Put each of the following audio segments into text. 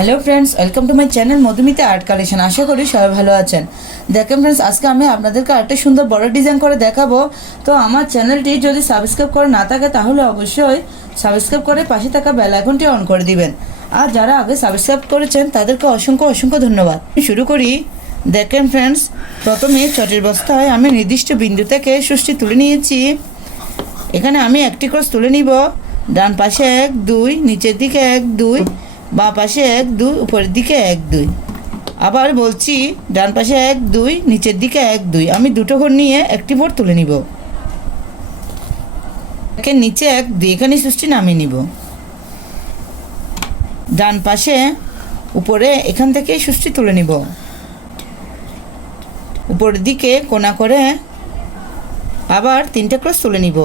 Hello friends, welcome to my channel Madhumita art collection. আশা করি সবাই ভালো আছেন। দেখেন ফ্রেন্ডস, আজকে আমি আপনাদেরকে একটা সুন্দর বড় ডিজাইন করে দেখাবো। তো আমার চ্যানেলটি যদি সাবস্ক্রাইব করে না থাকে তাহলে অবশ্যই সাবস্ক্রাইব করে পাশে থাকা বেল আইকনটি অন করে দিবেন। আর যারা আগে সাবস্ক্রাইব করেছেন তাদেরকে অসংখ্য অসংখ্য ধন্যবাদ। শুরু করি। দেখেন ফ্রেন্ডস, প্রথমে চটের বস্তায় আমি নির্দিষ্ট বিন্দু থেকে সুষ্টি তুলে নিয়েছি। এখানে আমি একটি ক্রস তুলে নিব। ডান পাশে 1 2, নিচের দিকে 1 2, বাঁ পাশে 1 2, উপরের দিকে 1 2। আবার বলছি, ডান পাশে 1 2, নিচের দিকে 1 2। আমি দুটো ঘর নিয়ে একটি বোর্ড তুলে নিব। একে নিচে 1 2, এখানে সুষ্টি নামিয়ে নিব। ডান পাশে উপরে এখান থেকে সুষ্টি তুলে নিব। উপরের দিকে কোণা করে আবার 3টে ক্রস তুলে নিব।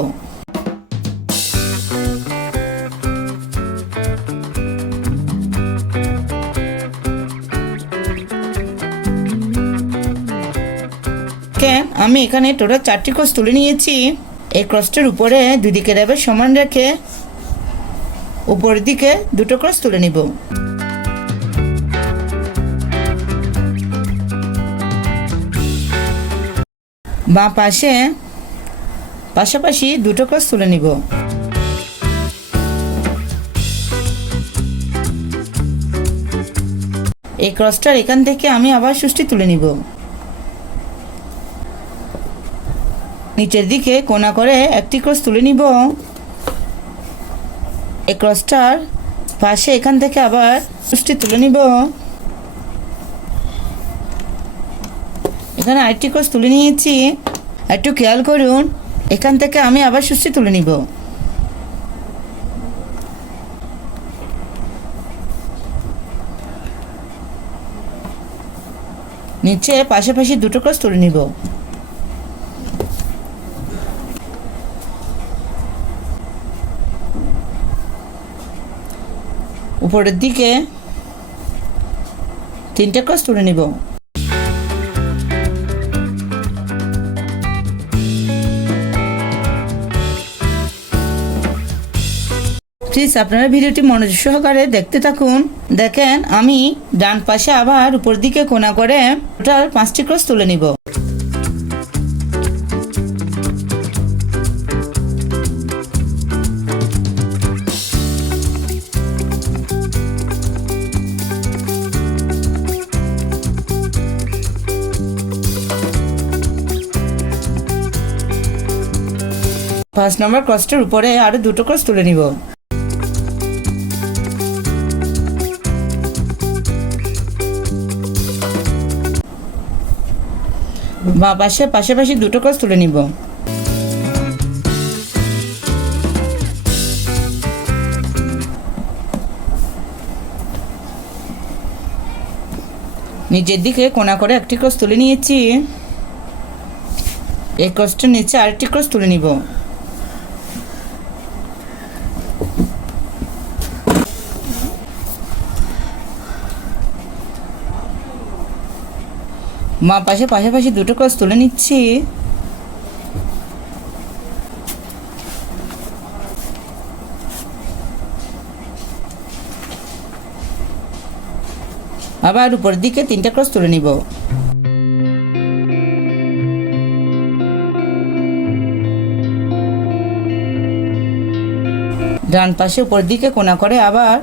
আমি এখানে টোটাল 4টি ক্রস তুলে নিয়েছি। এই ক্রসটার উপরে দুদিকে রেবে সমান রেখে উপরের দিকে দুটো ক্রস তুলে নিব। বাঁ পাশে পাশাপাশি দুটো ক্রস তুলে নিব। এই ক্রসটার এখান থেকে আমি আবার সুষ্টি তুলে নিব। নিচের দিকে কোণা করে একটি ক্রস তুলে নিব। এই ক্রসটার পাশে এখান থেকে আবার সুষ্টি তুলে নিব। এখানে আরেকটি ক্রস তুলে নিয়েছি। একটু খেয়াল করুন, এখান থেকে আমি আবার সুষ্টি তুলে নিব। নিচে পাশাপাশি দুটো ক্রস তুলে নিব। উপরের দিকে 3টে ক্রস তুলে নিব। প্লিজ আপনারা ভিডিওটি মনোযোগ সহকারে দেখতে থাকুন। দেখেন, আমি ডান পাশে আবার উপর দিকে কোণা করে টোটাল 5টি ক্রস তুলে নিব। ফার্স্ট নম্বর ক্রসটার উপরে আরো দুটো ক্রস তুলে নিব। বাঁ পাশে পাশাপাশি দুটো ক্রস তুলে নিব। নিচের দিকে কোণা করে একটি ক্রস তুলে নিয়েছি। এই ক্রসটার নিচে আরেকটি ক্রস তুলে নিব। মা পাশে পাশাপাশি দুটো ক্রস তুলে নিচ্ছি। আবার উপরের দিকে 3টে ক্রস তুলে নিব। ডান পাশে উপরের দিকে কোণা করে আবার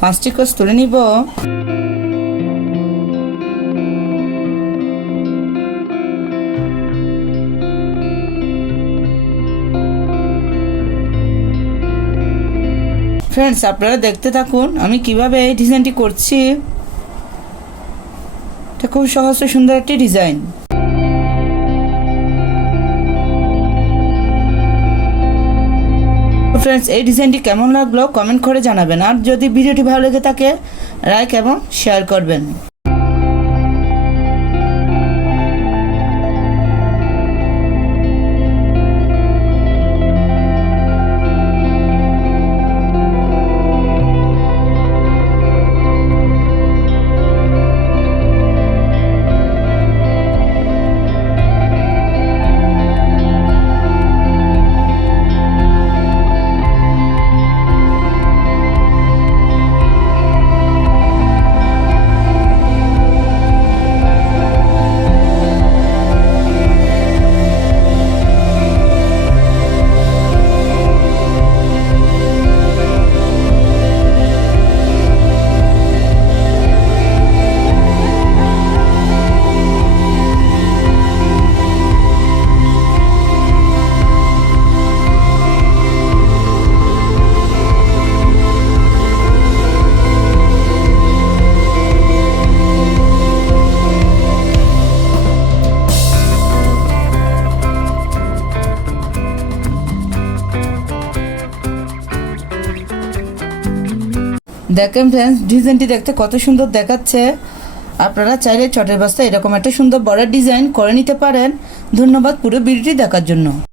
5টি ক্রস তুলে নিব। ফ্রেন্ডস, আপনারা দেখতে থাকুন আমি কিভাবে এই ডিজাইনটি করছি। এটা খুব সহজ ও সুন্দর একটি ডিজাইন। ফ্রেন্ডস, এই ডিজাইনটি কেমন লাগলো কমেন্ট করে জানাবেন। আর যদি ভিডিওটি ভালো লেগে থাকে লাইক এবং শেয়ার করবেন। দেখেন ফ্রেন্ডস, ডিজাইনটি দেখতে কত সুন্দর দেখাচ্ছে। আপনারা চাইলে চটের বস্তায় এরকম একটা সুন্দর বড় ডিজাইন করে নিতে পারেন। ধন্যবাদ পুরো ভিডিওটি দেখার জন্য।